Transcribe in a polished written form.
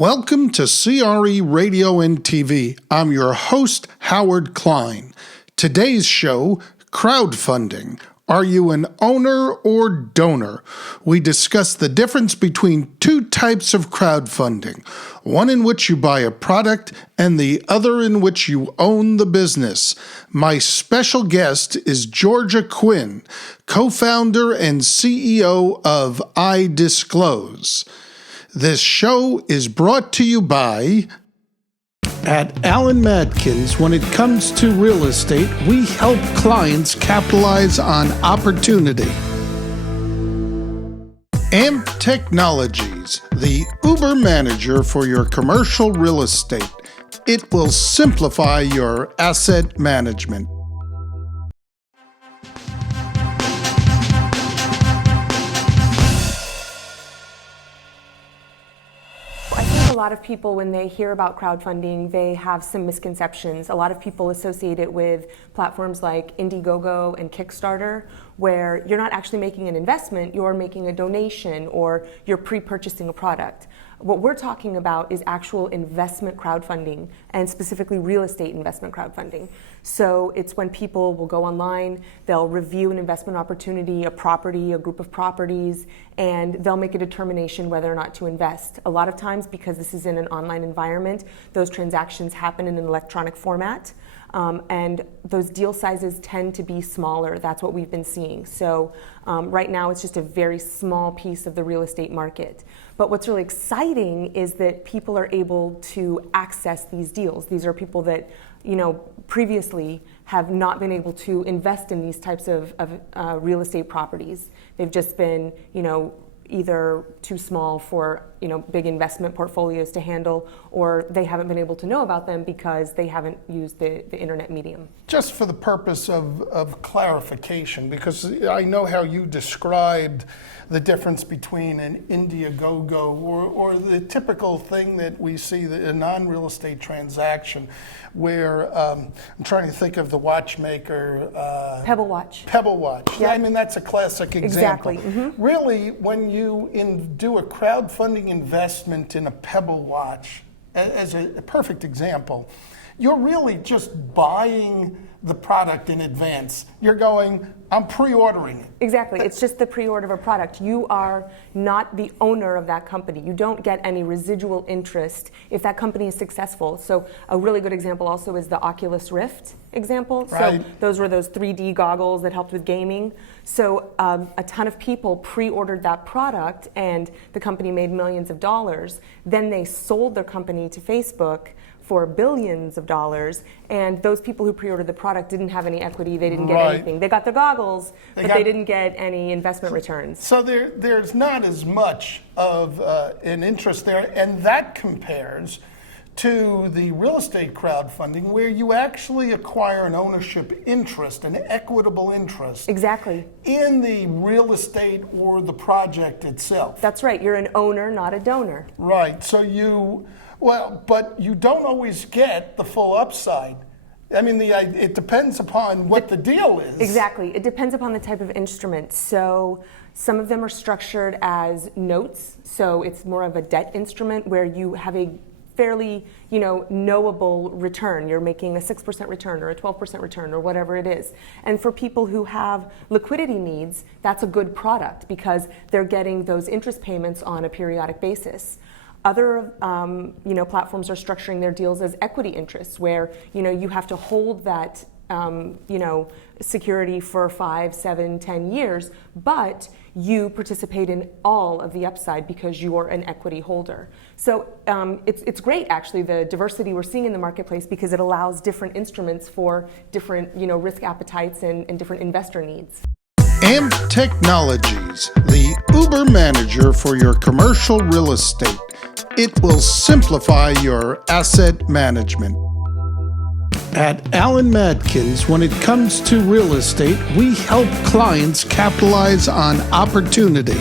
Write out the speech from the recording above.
Welcome to CRE Radio and TV. I'm your host, Howard Klein. Today's show, Crowdfunding. Are you an owner or donor? We discuss the difference between two types of crowdfunding, one in which you buy a product and the other in which you own the business. My special guest is Georgia Quinn, co-founder and CEO of iDisclose. This show is brought to you by... At Allen Madkins, when it comes to real estate, we help clients capitalize on opportunity. AMP Technologies, the Uber manager for your commercial real estate. It will simplify your asset management. A lot of people, when they hear about crowdfunding, they have some misconceptions. A lot of people associate it with platforms like Indiegogo and Kickstarter, where you're not actually making an investment, you're making a donation or you're pre-purchasing a product. What we're talking about is actual investment crowdfunding, and specifically real estate investment crowdfunding. So it's when people will go online, they'll review an investment opportunity, a property, a group of properties, and they'll make a determination whether or not to invest. A lot of times, because this is in an online environment, those transactions happen in an electronic format. And those deal sizes tend to be smaller. That's what we've been seeing. So right now it's just a very small piece of the real estate market. But what's really exciting is that people are able to access these deals. These are people that, previously have not been able to invest in these types of real estate properties. They've just been, either too small for big investment portfolios to handle, or they haven't been able to know about them because they haven't used the internet medium. Just for the purpose of clarification, because I know how you described the difference between an Indiegogo or the typical thing that we see, a non-real estate transaction, where I'm trying to think of the watchmaker. Pebble Watch. Pebble Watch. Yep. I mean, that's a classic example. Exactly. Mm-hmm. Really, when you do a crowdfunding investment in a Pebble Watch, as a perfect example, you're really just buying the product in advance. You're going, I'm pre-ordering it. Exactly. It's just the pre-order of a product. You are not the owner of that company. You don't get any residual interest if that company is successful. So a really good example also is the Oculus Rift example. Right. So those were those 3D goggles that helped with gaming. So a ton of people pre-ordered that product and the company made millions of dollars. Then they sold their company to Facebook for billions of dollars, and those people who pre-ordered the product didn't have any equity, they didn't get anything. They got the goggles, but they didn't get any investment returns. So there's not as much of an interest there, and that compares to the real estate crowdfunding, where you actually acquire an ownership interest, an equitable interest. Exactly. In the real estate or the project itself. That's right. You're an owner, not a donor. Right. So but you don't always get the full upside. I mean, it depends upon what the deal is. Exactly. It depends upon the type of instrument. So some of them are structured as notes. So it's more of a debt instrument where you have a fairly, knowable return. You're making a 6% return or a 12% return or whatever it is. And for people who have liquidity needs, that's a good product because they're getting those interest payments on a periodic basis. Other platforms are structuring their deals as equity interests, where you have to hold that security for 5, 7, 10 years, but you participate in all of the upside because you are an equity holder. So it's great, actually, the diversity we're seeing in the marketplace, because it allows different instruments for different risk appetites and different investor needs. AMP Technologies, the Uber manager for your commercial real estate. It will simplify your asset management. At Allen Madkins, when it comes to real estate, we help clients capitalize on opportunity.